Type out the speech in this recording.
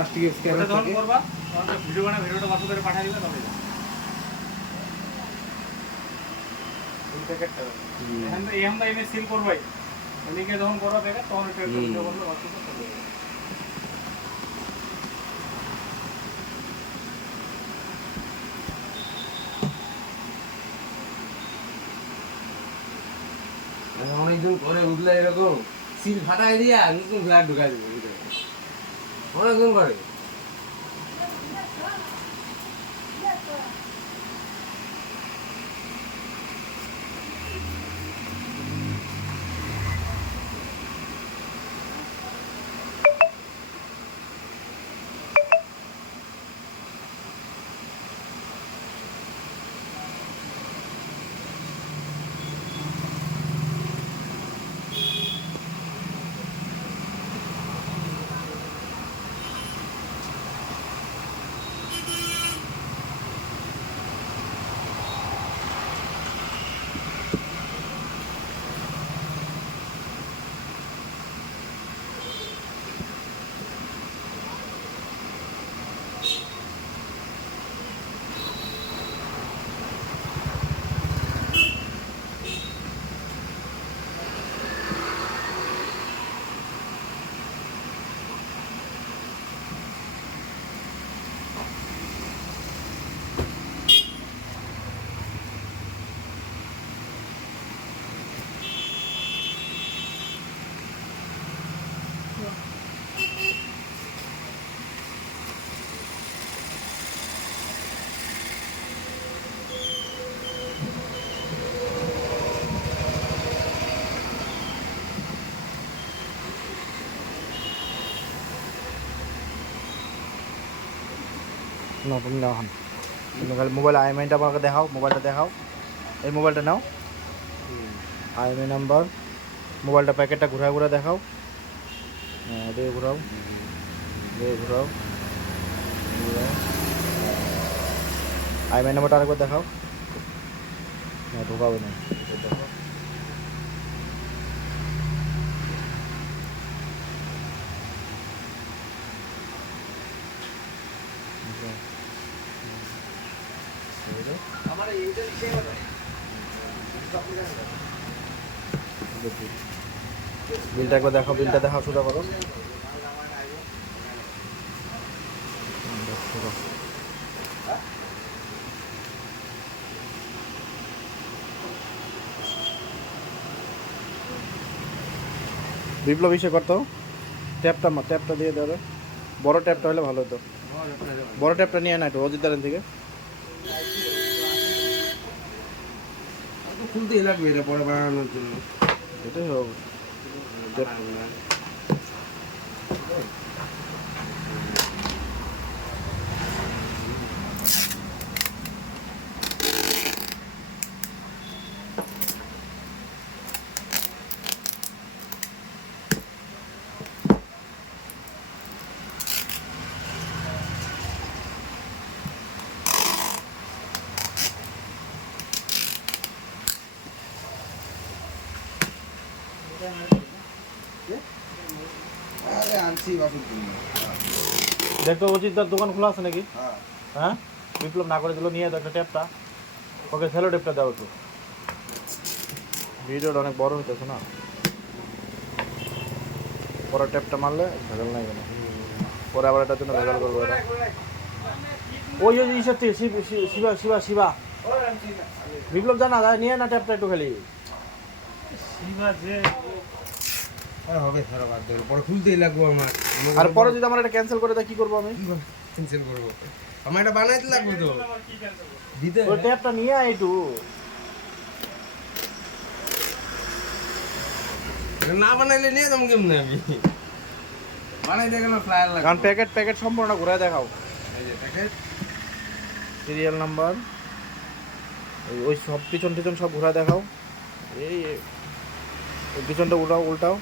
প্লাস্টিকের স্ক্যানার থাকে করবা তখন ভিডিও বানায় ভিডিওটা বাসু করে পাঠিয়ে দিবে তবে এই প্যাকেটটা আমরা এনে সিল করবাই ওদিকে যখন করবা প্যাকেট তখন এটা ভিডিও করলে বাসু করে অনেকজন করে উঠলে এরকম সিল ফাটাই দিয়া নতুন ফ্ল্যাট ঢুকাই দেবে অনেকজন করে না তুমি নাও হন তুমি খালি মোবাইল আইএমআইটা আমাকে দেখাও মোবাইলটা দেখাও এই মোবাইলটা নাও আইএমআই নাম্বার মোবাইলটা প্যাকেটটা ঘুরায় ঘুরে দেখাও হ্যাঁ দিয়ে ঘুরাও ঘুরাও আইএমআই নাম্বারটা আরেকবার দেখাও না ঢোকাবে না দেখো বিলটা একবার দেখাও বিলটা দেখাও সোজা করো বিপ্লব ইসে করতো ট্যাপটা দিয়ে দেবে বড় ট্যাপটা হলে ভালো হতো বড় ট্যাপটা নিয়ে না একটু অজিতদারের থেকে খুলতেই লাগবে এটা পরে বানানোর জন্য এটাই হোক আরে আনছি বাসুর জন্য দেখতো অজিতদার দোকান খোলা আছে নাকি হ্যাঁ বিপ্লব না করে দিল নিয়ে একটা ট্যাপটা ওকে সেলো ট্যাপটা দাও একটু ভিডিওটা অনেক বড় হইতেছে না বড় ট্যাপটা মারলে ভেজাল নাই কেন পরে আবার এটার জন্য ভেজাল করবো এটা ওই যে ইসের থেকে শিবা শিবা শিবা বিপ্লব জানা যায় নিয়ে না ট্যাপটা একটু খালি শিবা যে হবে ধরো বাদ দেবো পরে খুলতেই লাগবো আমার আর পরে যদি আমার এটা ক্যান্সেল করে দেয় কি করবো আমি ক্যান্সেল করবো আমার এটা বানাইতে লাগবে তো দিতে ওই ট্যাপটা নিয়ে আয় একটু না বানাইলে নিয়ে যাবো কেমনে আমি বানাই দেখে না ফ্লায়ার লাগবে কারণ প্যাকেট সম্পূর্ণ ঘুরায় দেখাও এই যে প্যাকেট সিরিয়াল নাম্বার ওই সব পিছন সব ঘুরায় দেখাও এই পিছনটা উল্টাও